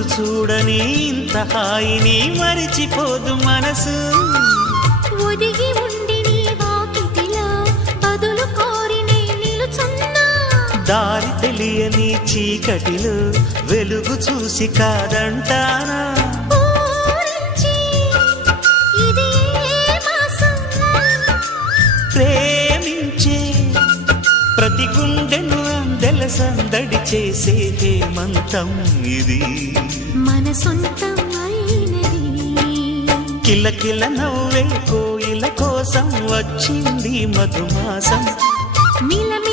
రోజు చూడని ఇంత హాయిని మరిచిపోదు మనసు. ఒదిగి ఉండి నీ వాకిటిలో బదులు కోరి నే నిలుచున్నా. దారి తెలియని చీకటిలో వెలుగు చూసి కాదంటానా. ఊరించి ఇది ఏ మాసం? ప్రేమించే ప్రతి గుండెను అందెల సందడి చేసే హేమంతం ఇది. మన సొంతం అయినది. కిలకిల నవ్వే కోయిల కోసం వచ్చింది మధుమాసం. మిలమిల